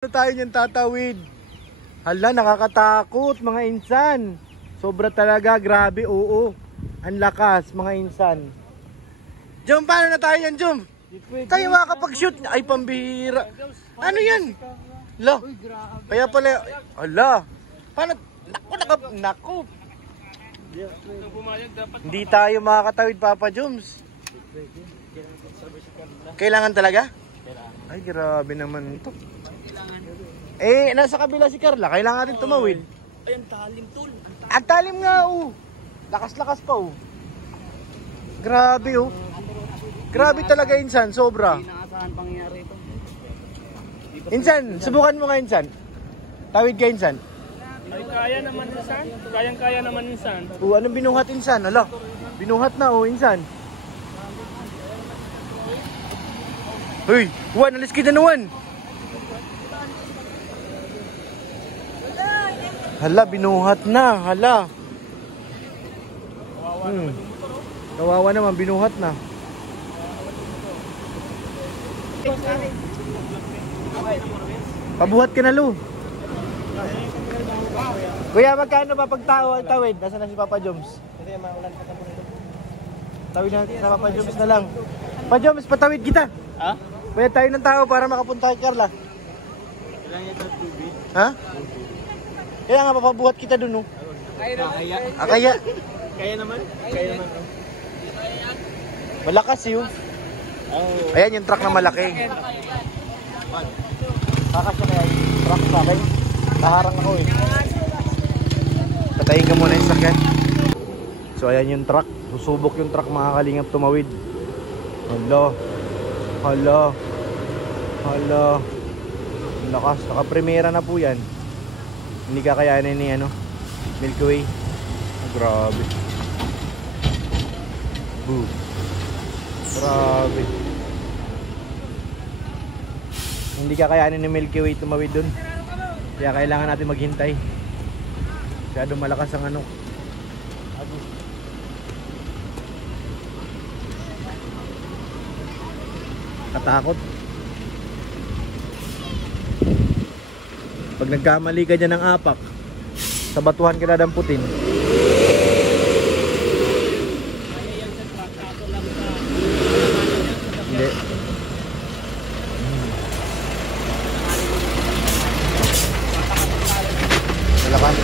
Tayo niyang tatawid. Hala, nakakatakot mga insan. Sobra talaga, grabe, oo. Ang lakas mga insan. Jom, paano na tayo yan, Jom? Tayo makakapag-shoot. Ay, pambihira. Ano yan? Hala. Kaya pala, hala. Paano? Naku. Hindi tayo makakatawid, Papa Joms. Kailangan talaga? Ay, grabe naman ito. Eh, nasa kabila si Carla. Kailangan natin tumawid. Ay, ang talim, tol. Ang talim nga, oh. Lakas-lakas pa, oh. Grabe, oh. Grabe talaga, insan. Sobra. Hindi nakasaan pangyayari ito. Insan, subukan mo nga, insan. Tawid ka, insan. Ay, kaya naman, insan. Kayang-kaya naman, insan. Oh, anong binuhat, insan? Hala, binuhat na, oh, insan. Hoy, Juan, alis kita na, Juan. Hala, binuhat na. Hala. Kawawa naman, binuhat na. Pabuhat ka na, Lu. Kuya, magkano ba pag tawid? Nasaan na si Papa Joms? Tawid na sa Papa Joms na lang. Papa Joms, patawid kita. Ha? Pwede tayo ng tao para makapunta kay Carla. Kailangan ito tubig. Ha? Kaya nga papabuhat kita dun, oh. Kaya. Kaya. Kaya naman. Kaya naman. Malakas yun. Oh. Ayan yung truck na malaki. Kakasya kaya yung truck sa akin. Kaharang ako eh. Patayin ka muna yung sakyan. So ayan yung truck. Susubok yung truck, mga kalingap, tumawid. Hala. Hala. Hala. Lakas. Naka-primera na po yan. Hindi kakayanin ni Milky Way. Oh, grabe. Boo. Grabe. Hindi kakayanin ni Milky Way tumawid dun. Kaya kailangan natin maghintay. Masyado malakas ang katakot. Pag nagkamali ka dyan ng apak, sa batuhan ka dadamputin. Hindi. Malakas.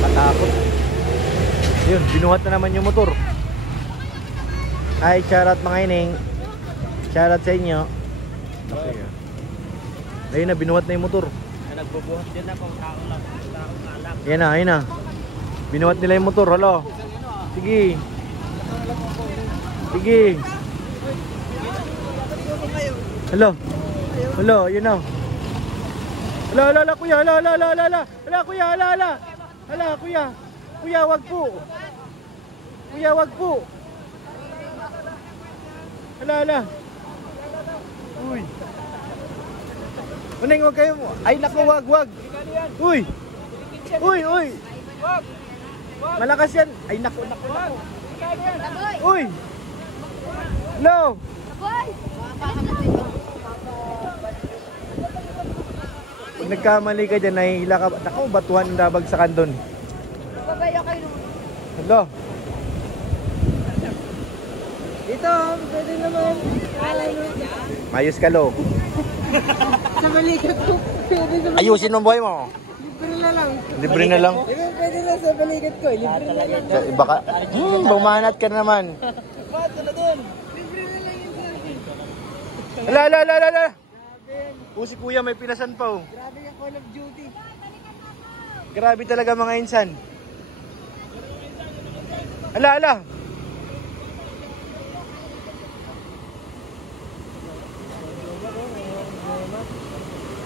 Katakot. Yun, binuhat na naman yung motor. Hi, shoutout mga ining. Shoutout sa inyo. Okay. Ayun na, binuhat na yung motor. Nagbubuhat din ako. Yan na, ayun na. Binuhat nila yung motor, halo. Sige. Sige. Halo. Halo, yun na. Hala, hala, hala, kuya, hala, hala, hala, hala. Hala, kuya, hala, hala. Hala, kuya. Kuya, wag po. Kuya, wag po. Hala, hala. Uy. Uneng, wag kayo mo. Ay, naku, wag, wag. Uy. Uy, uy. Malakas yan. Ay, naku, naku, naku. Uy. Hello. Pag nagkamali ka dyan, nahihila ka. Naku, batuhan ang dabagsakan doon. Babayo kayo. Hello. Ito, pwede naman. Mayos ka, lo. Sa balikat ko, pwede naman. Ayusin mo buhay mo. Libre na lang. Libre na lang. Pwede na sa balikat ko, libre na lang. Baka, bumanat ka na naman. Ba't ka na doon? Libre na lang yung service. Ala, ala, ala, ala. Si kuya may pinasan pa, oh. Grabe yung Call of Duty. Grabe talaga mga insan. Ala, ala.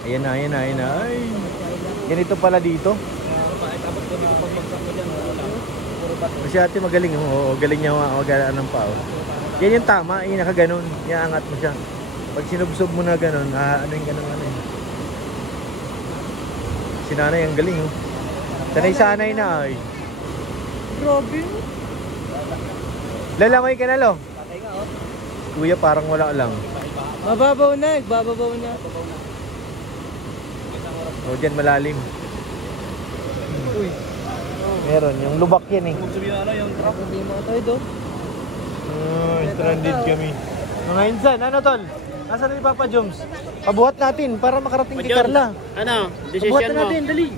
Ayan na, ayan na, ayan na. Ay, ganito pala dito. Kasi ate magaling, oh. Galing niya mag-aanang pa, oh. Yan yung tama, yung nakaganon. Iaangat mo siya. Pag sinubsob mo na ganon, ano yung ganon, ano yun. Si nanay ang galing, oh. Sanay-sanay na, ay. Grabe. Lalangoy ka na, lo. Kuya parang wala lang. Mababaw na, bababaw na. O, dyan malalim. Meron, yung lubak yan eh. Hindi mo tayo doon. Stranded kami. Mga insan, ano tol? Nasaan na yung Papa Joms? Pabuhat natin para makarating kay Carla. Ano? Pabuhat Decision na mo? natin, dali.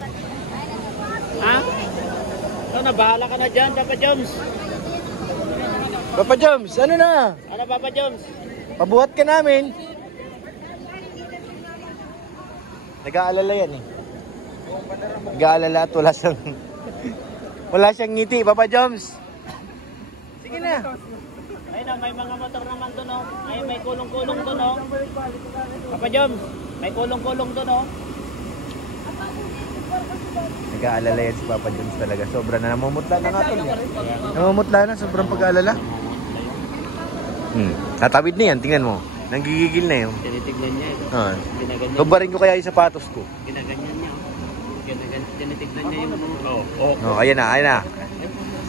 Ha? Ito na, bahala ka na dyan, Papa Joms. Papa Joms, ano na? Ano, Papa Joms? Pabuhat ka namin. Nag-aalala yan eh. Nag-aalala at wala siyang wala siyang ngiti, Papa Joms. Sige na. Ayun na, may mga motor naman doon, oh. Ay, may kulong-kulong doon, oh. Papa Joms, may kulong-kulong doon, oh. Nag-aalala yan si Papa Joms talaga. Sobra na, namumutla na nga tol. Namumutla na, sobrang pag-aalala. Tatawid na yan, tingnan mo. Nanggigigil na yun. Tinitignan niya, eh. Ginaganyan. Tubarin ko kaya yung sapatos ko. Ginaganyan niya, oh. Tinitignan niya yung... Oh, ayan na, ayan na.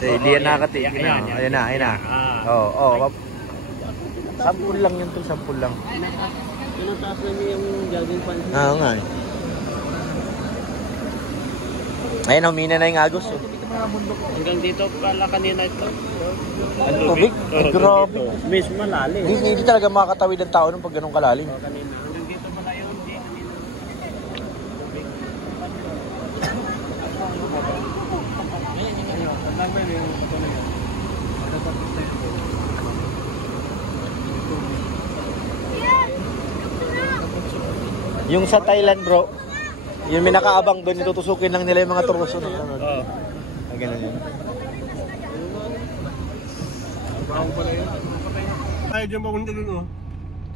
Hindi yan nakakati. Ayan na. Oh. Sampul lang yun tol, sampul lang. Pinataas na niya yung jogging pants. Oo nga eh. Ayan, humina na yung agos. Oh. Hanggang dito pala kanina ito. Ano tubig? Ay, grabe. Mismo malalim. Hindi talaga makakatawid ang tao nung pag ganun kalalim. Kanina. Hanggang dito pala yun. Yung sa Thailand bro, yung may nakaabang doon, itutusukin lang nila yung mga turuso. Oo. Ganun yun. Ay, dyan papunta dun, oh.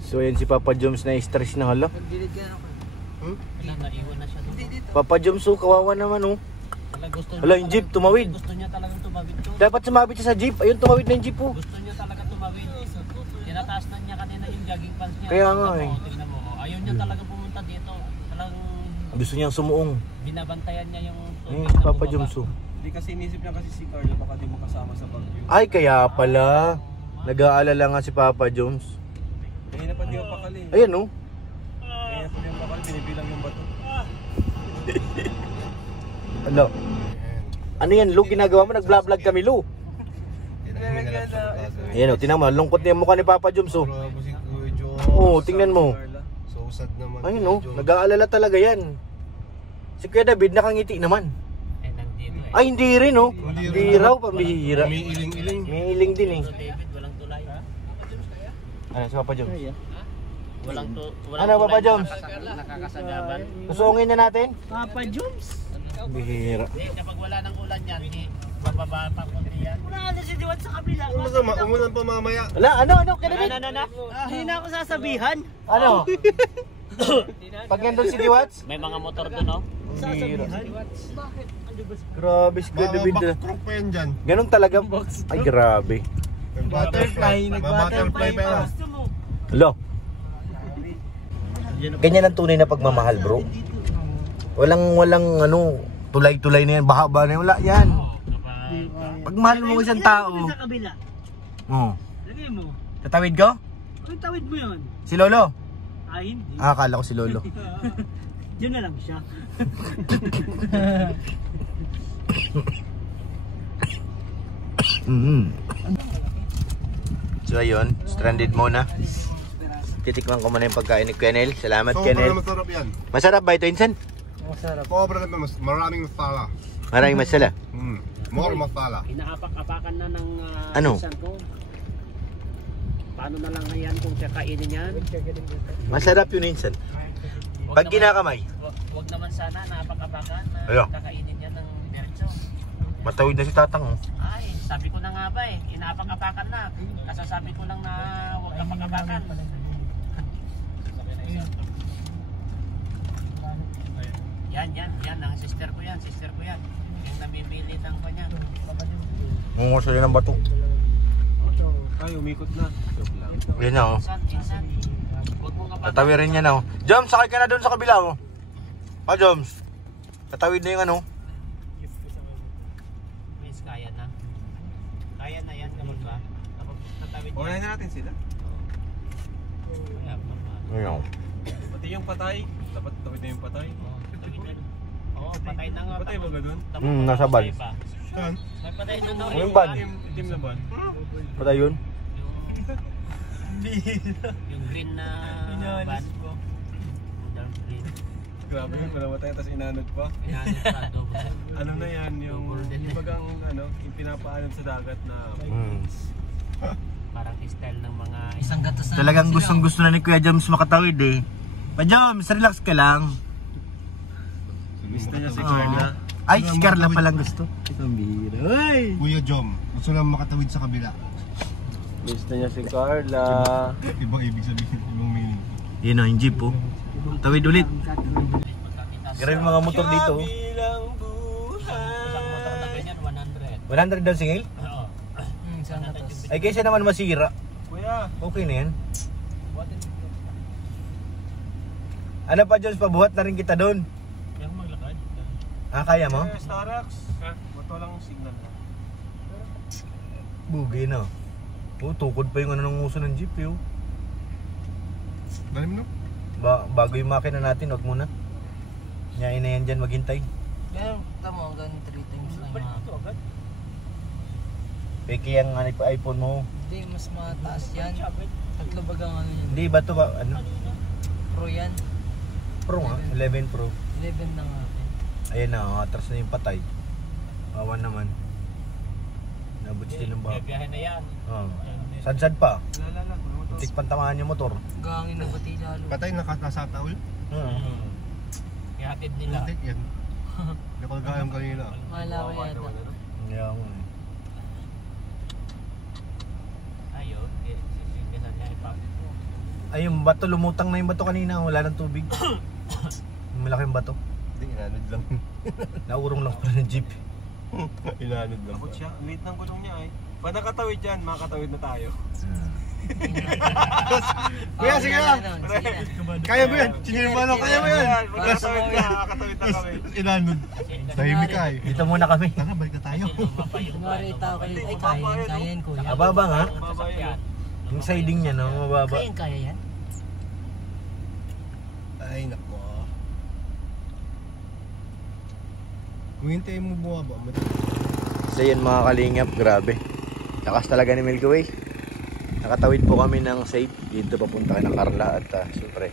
So yan si Papa Joms na stress na hala. Nagdilit ka na ako. Naiwan na siya doon. Papa Joms oh, kawawa naman oh. Gusto Hala yung jeep, tumawid. Gusto niya talagang tumawid to. Dapat sumabit siya sa jeep, ayun tumawid na yung jeep oh. Gusto niya talaga tumawid. Tinataas na niya kanina yung jogging pants niya. Kaya nga eh. Tingnan mo. Ayaw niya talaga pumunta dito. Talagang Gusto niyang sumuong. binabantayan niya yung Ayun tubig si na Papa bumaba. Joms oh. Hindi kasi inisip niya kasi si Carla baka di makasama sa Baguio. Ay kaya pala. Nag-aalala nga si Papa Joms. Kaya na pa di mapakali. Ayan oh. Kaya na pa di mapakali, binibilang yung bato. Ano? Ano yan Lu? Ginagawa mo? Nag-vlog kami Lu. Ayan oh, tingnan mo. Lungkot niya yung mukha ni Papa Joms oh. Grabe si Kuya Joe. Oo, tingnan mo. So sad naman. Ayun oh, nag-aalala talaga yan. Si Kuya David nakangiti naman. Eh, nandito eh. Ay hindi rin oh. Hindi raw, pambihira. May iling-iling. May iling din eh. David, walang tulay. Ano si Papa Joms? Walang Ano, Papa Joms? Nakakasagaban. Susungin na natin? Papa Joms? Bihira. Kapag wala ng ulan yan, bababa pa konti yan. Wala na si Diwat sa kabila. Masama, umulan pa mamaya. Wala, ano, Kuya David? Hindi na ako sasabihan. Ano? Pag nandun si Diwats? May mga motor doon, no? Bihira. Grabe si Kuya David. Backtrack pa yan dyan. Ganun talaga. Ay grabe. Butterfly. Butterfly pa yan. Hello. Ganyan ang tunay na pagmamahal bro. Walang ano, tulay-tulay na yan, bahaba na yan, wala yan. Pag mahal mo isang tao. Sa kabila. Oo. Lagay mo. Tatawid ko? Ang tawid mo yun. Si Lolo? Ay, hindi. Akala ko si Lolo. Diyan na lang siya. So ayun, stranded muna. Titikman ko muna yung pagkain ni Kenel. Salamat Sobra Kenel. na masarap yan. Masarap ba ito Insan? Masarap. Sobra na maraming masala. Maraming masala. More masala. Inaapak-apakan na ng Ano? pinsan ko. Paano na lang yan kung siya kainin yan? Masarap yun Insan. Pag kinakamay, Huwag naman sana naapak-apakan na Ayo. kakainin yan ng diretso. matawid na si Tatang. Oh. Ay, sabi ko na nga ba eh, inaapak-apakan na. Kasasabi ko lang na huwag apak-apakan. Yan, ang sister ko yan. Yung namimili ng kanya. Mungusuli ng bato. Ay, umikot na. Yan na oh. Insan. Huwag mong kapag... Tatawirin niya na oh. Joms, sakay ka na doon sa kabila oh. Pa Joms. Tatawid na yung ano. Miss, kaya na. Kaya na yan kapag ba? Kapag tatawid Unahin yan. na natin sila. Kaya pa. Ayaw. Pati yung patay. Dapat tawid na yung patay. Oo, patay na nga. Patay ba ba dun? Nasa ban. Saan? May patay na daw. Yung ban. Itim na ban? Patay yun? Yung green na ban. Dark green. Grabe yun, namatay tapos inanod pa. Pinanod pa daw. Ano na yan, yung bagang ano, yung pinapaalam sa dagat na Parang style ng mga Isang gatas na. Talagang gustong gusto na ni Kuya Joms makatawid eh. Pa Joms, relax ka lang. gusto niya si Carla. Ay, si Carla palang gusto. Itong bihira. Uy! Kuya Jom, gusto lang makatawid sa kabila. Gusto niya si Carla. Ibang ibig sabihin, ibang meaning. Yun o, yung jeep oh. Tawid ulit. Grabe mga motor dito. isang motor na ganyan, 100. 100 daw singil? Oo. Isang gatas. Ay kaysa naman masira. Kuya, Okay na yan. Ano pa Jones, pabuhat na rin kita doon. Kaya ako maglakad. Kaya mo? Starax. Bato lang signal na. Bugay na. Tukod pa yung ano ng uso ng jeep yun. Dali mo no? Bago yung makina natin, wag muna. Nyayin na yan dyan, maghintay. Pero, tama, hanggang 3 times lang Balik mga. ito agad. Peki ang iPhone mo. Hindi, mas mataas yan. Tatlo bagang ano yun. Hindi ba ito ba? Ano? Pro yan. Pro nga, 11 Pro. 11 na nga. Ayan na, atras na yung patay. Awan naman. Nabot din ng baka. Biyahe na yan. Sad-sad pa. Lalala, Tik pantamaan yung motor. Gangin na pati lalo. patay nasa taul. Ihatid nila. Putik yan. Nakagayang kanina. Mahala ko yata. Kaya nga eh. Ayun. Sisigasan niya ipap. Ay, yung bato, lumutang na yung bato kanina. Wala ng tubig. Malaking bato. Hindi, inanod lang. Naurong lang pala ng jeep. Inanod lang. Abot siya. Wait ng gulong niya ay. Pag nakatawid yan, makatawid na tayo. Kuya, sige lang. Kaya mo yan. Sinirmano, kaya mo yan. Makatawid ka, makatawid na kami. Inanod. Tahimik ka eh. Dito muna kami. Tara, balik na tayo. Kunwari tao kayo, ay kaya yan kuya. Mababa nga. Baba yan. Yung siding niya, no? Mababa. Kaya yan. Ay, nako. Kung hintayin mo bumaba, So yan mga kalingap, grabe. Lakas talaga ni Milky Way. Nakatawid po kami ng safe dito papunta kay na Carla at syempre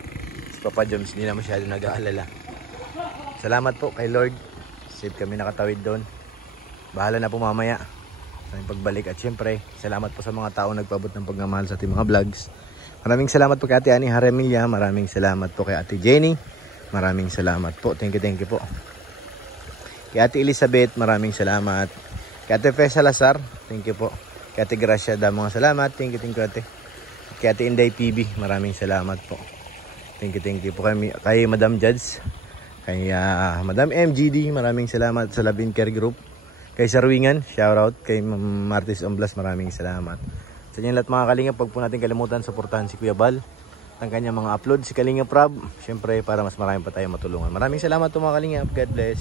si Papa Joms hindi na masyado nag-aalala. Salamat po kay Lord. Safe kami nakatawid doon. Bahala na po mamaya sa aming pagbalik at syempre salamat po sa mga tao nagpaabot ng pagmamahal sa ating mga vlogs. Maraming salamat po kay Ate Ani Haremilla. Maraming salamat po kay Ate Jenny. Maraming salamat po. Thank you po. Kay Ate Elizabeth, maraming salamat. Kay Ate Fe Salazar, thank you po. Kay Ate Gracia, mga salamat. Thank you Ate. Kay Ate Inday PB, maraming salamat po. Thank you po kay Madam Judge. Kay Madam MGD, maraming salamat sa Labin Care Group. Kay Sarwingan, shoutout. Kay Martis Omblas, maraming salamat. Sa inyo lahat mga kalingap, pag po natin kalimutan, supportahan si Kuya Bal. Ang kanyang mga upload, si Kalingap Rob. Siyempre, para mas marami pa tayo matulungan. Maraming salamat po mga kalingap. God bless.